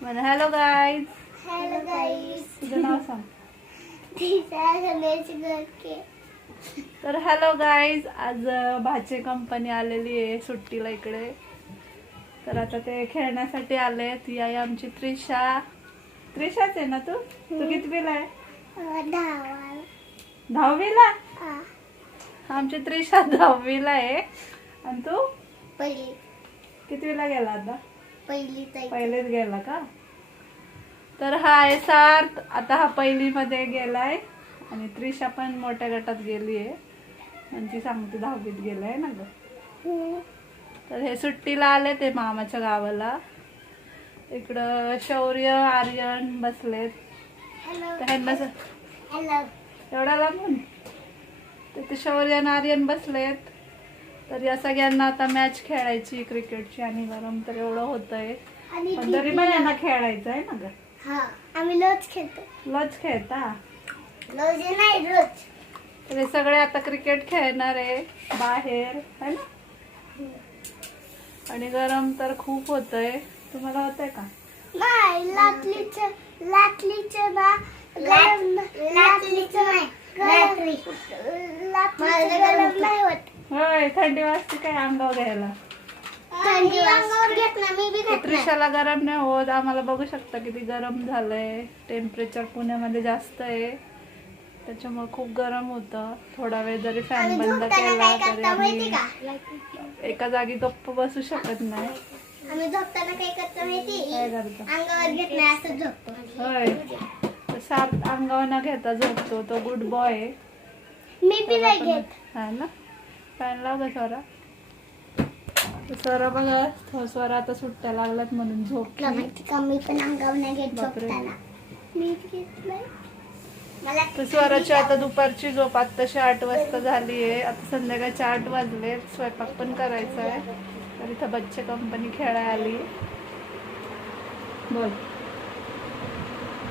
म्हणा hello guys. Hello गाईस. तुझं नाव सांग. घरके. तर हॅलो गाईज, आज भाचे कंपनी आलेली आहे सुट्टीला इकडे. तर आता ते खेळण्यासाठी आले. ती आहे आमची त्रिशा. त्रिशाच आहे ना तू? तू कितवीला आहे? 10वीला. आमची त्रिशा 10वीला आहे. आणि तू पहिली. कितवीला गेला आता? पहिलीत. पहिलेच गेला का? तर हा आहे सार्थ. आता हा पहिलीमध्ये गेलाय आणि त्रिशा पण मोठ्या गटात गेली आहे. आणि ती सांगते 10वीत गेलाय ना ग. तर हे सुट्टीला आले ते मामाच्या गावाला. इकडं शौर्य आर्यन बसलेत. तर ह्यांना हॅलो. एवढा लागून तिथे शौर्य आणि आर्यन बसलेत. तर या सगळ्यांना आता मॅच खेळायची क्रिकेटची आणि गरम तर एवढं होतंय. पण तरी पण यांना खेळायचं आहे ना ग. हा, आम्ही रोज खेळतो. लॉज खेळता? रोज नाही, रोज. तर हे सगळे आता क्रिकेट खेळणार आहे बाहेर, है ना. आणि गरम तर खूप होतंय. तुम्हाला होतंय का? नाही, लाटलीचं ना लाटलीचं नाही, गरम नाही होत. होय, थंडी वाजते काय अंगावर घ्यायला? थंडी अंगावर घेत ना, मी बी घेत नाही. त्रिशाला गरम नाही होत. आम्हाला बघू शकता किती गरम झालंय. टेम्परेचर पुण्यामध्ये जास्त आहे, त्याच्यामुळे खूप गरम होतं. थोडा वेळ जरी फॅन बंद केला तरी आम्ही एका जागी गप्प बसू शकत नाही. आम्ही झोपताना काय करतो माहिती? काय करतो? अंगावर घेत नाही, असं झोपतो. होय, तर सार्थ अंगावर न घेता झोपतो. तो गुड बॉय आहे. मी बी नाही घेत. हा ना. फॅन लाव ग स्वरा. स्वरा बघा, स्वरा आता सुट्ट्या लागल्यात म्हणून झोपली. माहिती का, मी पण अंगावर नाही घेत बापरे. झोपताना. मी घेत नाही. मला तर स्वराची आता दुपारची झोप आत्ताशी 8 वाजता झाली आहे. आता संध्याकाळचे 8 वाजले. स्वयंपाक पण करायचा आहे. तर इथं बच्चे कंपनी खेळायला आली. बोल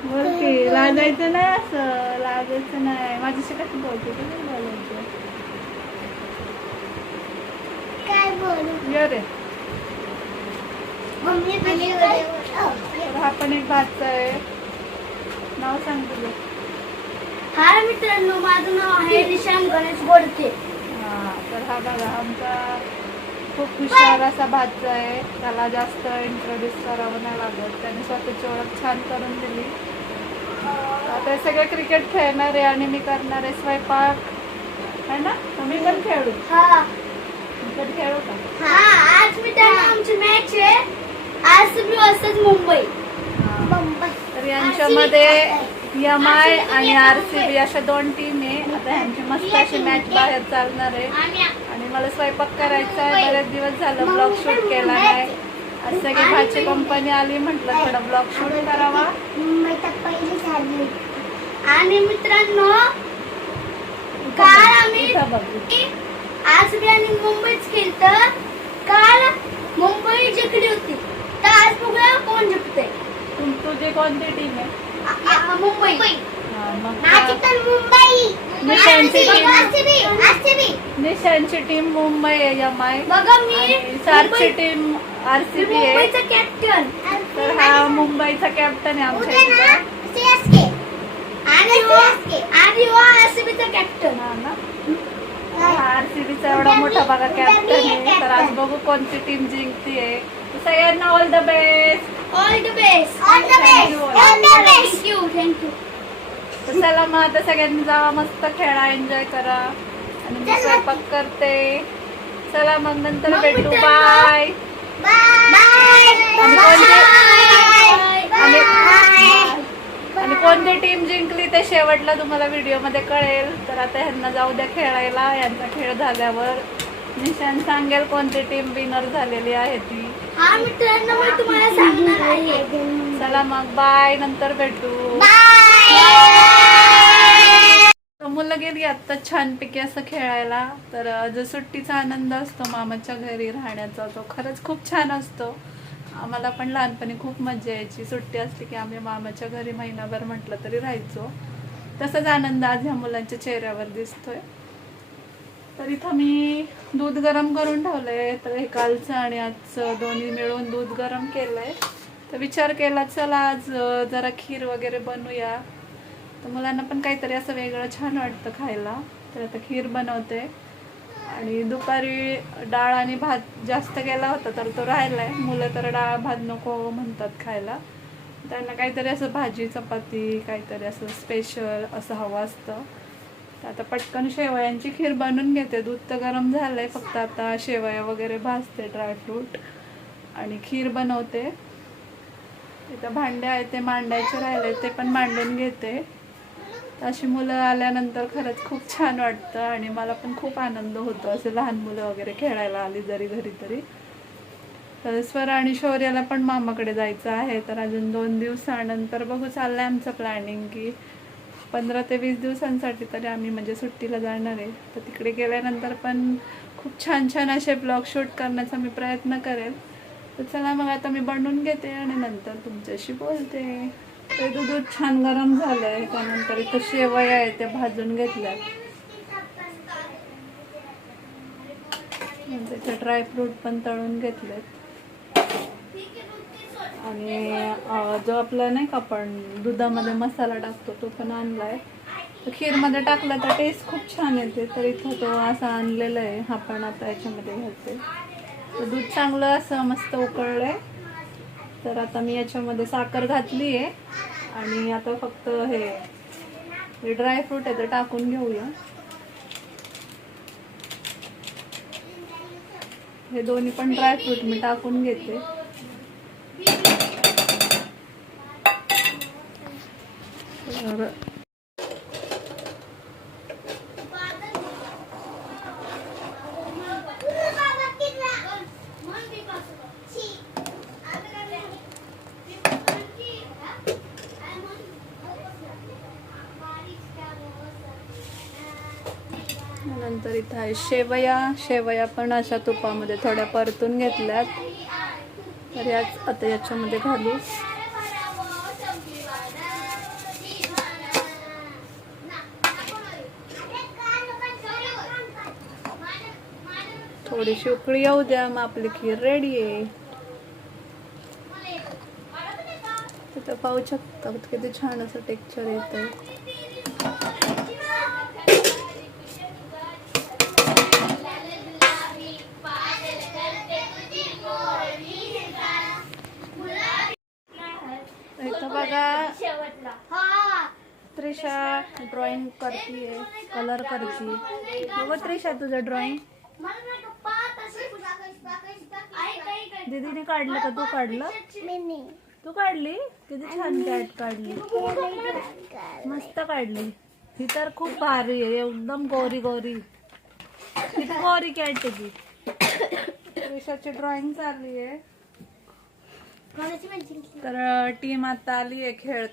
बोल की, लाजायचं नाही, असं लाजायचं नाही. माझ्याशी कसं बोलते तू? नाही बोलायचं. काय बोलू? ये रे. मम्मी तर हा पण एक भाचा आहे. नाव सांग तुझं. हाय मित्रांनो, माझं नाव आहे निशांत गणेश बोडके. हा, तर हा बघा आमचा खूप हुशार असा भाचा आहे. त्याला जास्त इंट्रोड्यूस करावं नाही लागत. त्याने स्वतःची ओळख छान करून दिली. आता हे सगळे क्रिकेट खेळणार आहे आणि मी करणार आहे स्वयंपाक, है ना. तुम्ही पण खेळू. हा मी पण खेळू का? हा, आज मित्रांनो आमची मॅच आहे आरसीबी वर्सेस मुंबई. तर यांच्यामध्ये MI आणि RCB अशा 2 टीम आहे. आता ह्यांची मस्त अशी मॅच बाहेर चालणार आहे. आणि मला स्वयंपाक करायचा आहे. बरेच दिवस झालं ब्लॉग शूट केला नाही. आज सगळी भाची कंपनी आली, म्हटलं थोडा ब्लॉग शूट करावा. मुंबई तर पहिली झाली. आणि मित्रांनो, काल आम्ही इथं बघ. आरसीबी आणि मुंबईच खेळतं. काल मुंबई जिंकली होती, तर आज बघूया कोण जिंकते. तुझी कोणती टीम आहे? मुंबई. हा, मग माझी तर मुंबई. निशांची टीम. आरसीबी. निशांची टीम मुंबई आहे MI. बघा मी आणि सारची टीम RCB आहे. मुंबईचा कॅप्टन. तर हा मुंबईचा कॅप्टन आहे आमच्या उद्या ना इथं. CSK. आणि वो आरसीबीचा कॅप्टन. हा ना. RCBचा एवढा मोठा बघा कॅप्टन आहे. तर आज बघू कोणती टीम जिंकतीये. सगळ्यांना all the best. All the best. All the best. All the best. Thank you. तर चला मग आता सगळ्यांनी जावा, मस्त खेळा, एन्जॉय करा. आणि मी स्वयंपाक करते. चला मग नंतर भेटू. बाय आणि कोणती टीम जिंकली ते शेवटला तुम्हाला व्हिडिओ मध्ये कळेल. तर आता ह्यांना जाऊ द्या खेळायला. यांचा खेळ झाल्यावर निशान सांगेल कोणती टीम विनर झालेली आहे ती. हा मित्रांनो, मी तुम्हाला सांगणार आहे. चला मग बाय, नंतर भेटू. मुलं गेली आत्ता छानपैकी असं खेळायला. तर जो सुट्टीचा आनंद असतो मामाच्या घरी राहण्याचा, तो खरंच खूप छान असतो. आम्हाला पण लहानपणी खूप मजा यायची. सुट्टी असली की आम्ही मामाच्या घरी महिनाभर म्हटलं तरी राहायचो. तसाच आनंद आज ह्या मुलांच्या चेहऱ्यावर दिसतोय. तर इथं मी दूध गरम करून ठेवलंय. तर हे कालचं आणि आजचं दोन्ही मिळून दूध गरम केलंय. तर विचार केला चला आज जरा खीर वगैरे बनवूया. तर मुलांना पण काहीतरी असं वेगळं छान वाटतं खायला. तर आता खीर बनवते. आणि दुपारी डाळ आणि भात जास्त केला होता तर तो राहिलाय. मुलं तर डाळ भात नको म्हणतात खायला. त्यांना काहीतरी असं भाजी चपाती काहीतरी असं स्पेशल असं हवं असतं. तर आता पटकन शेवयांची खीर बनवून घेते. दूध तर गरम झालंय, फक्त आता शेवया वगैरे भाजते, ड्रायफ्रूट आणि खीर बनवते. इथं भांडे आहे ते मांडायचे राहिले ते पण मांडून घेते. अशी मुलं आल्यानंतर खरंच खूप छान वाटतं आणि मला पण खूप आनंद होतो असे लहान मुलं वगैरे खेळायला आली जरी घरी तरी. तर स्वर आणि शौर्याला पण मामाकडे जायचं आहे. तर अजून 2 दिवसानंतर बघू, चाललंय आमचं प्लॅनिंग की 15 ते 20 दिवसांसाठी तरी आम्ही म्हणजे सुट्टीला जाणार आहे. तर तिकडे गेल्यानंतर पण खूप छान छान असे ब्लॉग शूट करण्याचा मी प्रयत्न करेल. तर चला मग आता मी बनवून घेते आणि नंतर तुमच्याशी बोलते. ते दूध छान गरम झालंय. त्यानंतर इथं शेवया आहे ते भाजून घेतल्या. इथे ड्रायफ्रूट पण तळून घेतलेत. आणि जो आपला नाही का आपण दुधामध्ये मसाला टाकतो तो पण आणलाय. तर खीरमध्ये टाकला तर टेस्ट खूप छान येते. तर इथं तो असा आणलेला आहे, हा पण आता याच्यामध्ये घालते. तर दूध चांगलं असं मस्त उकळलंय. तर आता मी याच्यामध्ये साखर घातली आहे आणि आता फक्त हे ड्रायफ्रूट आहे ते टाकून घेऊया. हे दोन्ही पण ड्रायफ्रूट मी टाकून घेते. नंतर इथं आहे शेवया पण अशा तुपामध्ये थोड्या परतून घेतल्यात. तर याच आता याच्यामध्ये घालू. थोडीशी उकळी येऊ द्या, मग आपली खीर रेडी आहे. तिथं पाहू शकता किती छान असं टेक्स्चर येतंय. इथं बघा त्रिशा ड्रॉइंग करतीये, कलर करतीये. बघ त्रिशा तुझं ड्रॉइंग दीदीने काढलं का तू काढलं? तू काढली? किती छान कॅट काढली, मस्त काढली. ही तर खूप भारी आहे, एकदम गोरी गोरी. किती गोरी कॅट आहे ती. त्रिशाची ड्रॉइंग चालली आहे. तर टीम आता आली आहे, खेळ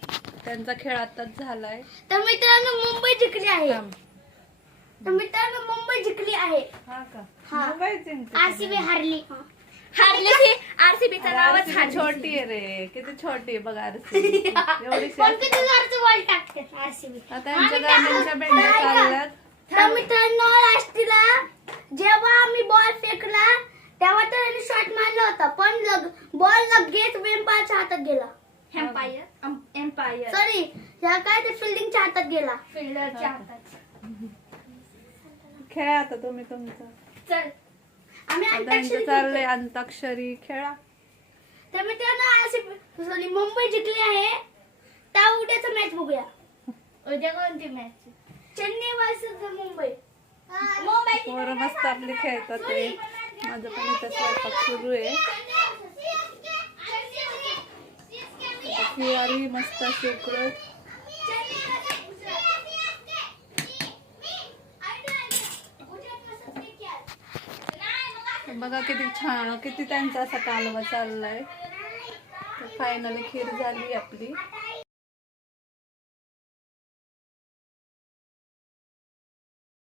त्यांचा खेळ आताच झालाय. तर मित्रांनो मुंबई जिंकली आहे. तर मित्रांनो मुंबई जिंकली आहे. हा का? मुंबई जिंकली. आरसीबी हारली. हारली आरसीबी चा नावच छोटी आहे रे, किती छोटी आहे बघ आरसीबी. एवढी बॉल टाकते आरसीबी. आता यांच्या गाण्यांच्या बेंड्या चालल्यात. तर मित्रांनो लास्टला जेव्हा आम्ही बॉल फेकला तेव्हा तर शॉट मारला होता, पण बॉल लगेच वेम्पायरच्या हातात गेला. एम्पायर सॉरी, या काय ते फिल्डिंगच्या हातात गेला. फिल्डरच्या हातात. खेळा आता तुम्ही तुमचं. चल आम्ही अंताक्षरी चाललंय, अंताक्षरी खेळा. तर मित्रांनो सॉरी मुंबई जिंकली आहे. त्या उद्याचा मॅच बघूया. उद्या कोणती मॅच? चेन्नई वर्सेस मुंबई. पोरं मस्त आपली खेळतात ते. माझं पण इथं स्वयंपाक सुरू आहे. आली मस्त अशी उकळत. बघा किती छान, किती त्यांचा असा कालवा चाललाय. तर फायनली खीर झाली आपली.